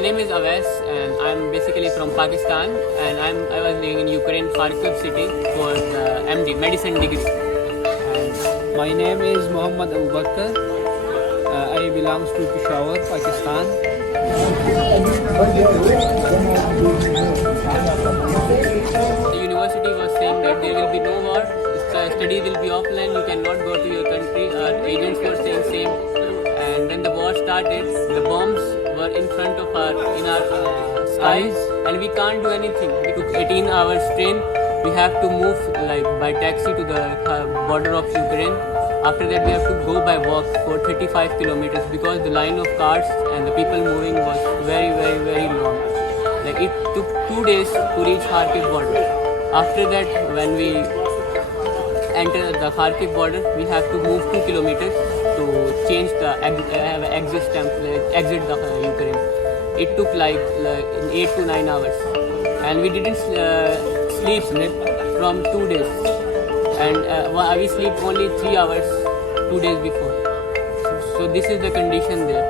name is Awais and I'm basically from Pakistan and I was living in Ukraine, Kharkiv city for the MD, medicine degree. My name is Muhammad Abu Bakr. I belongs to Peshawar, Pakistan. The university was saying that there will be no war, study will be offline, you cannot go to your country. Our agents were saying same. And when the war started, the bombs were in front of our skies, and we can't do anything. We took 18 hours train. We have to move like by taxi to the border of Ukraine. After that, we have to go by walk for 35 kilometers because the line of cars and the people moving was very, very, very long. Like it took 2 days to reach Kharkiv border. After that, when we enter the Kharkiv border, we have to move 2 kilometers to change the exit the Ukraine. It took like 8 to 9 hours, and we didn't sleep from 2 days, and we sleep only 3 hours 2 days before. So this is the condition there.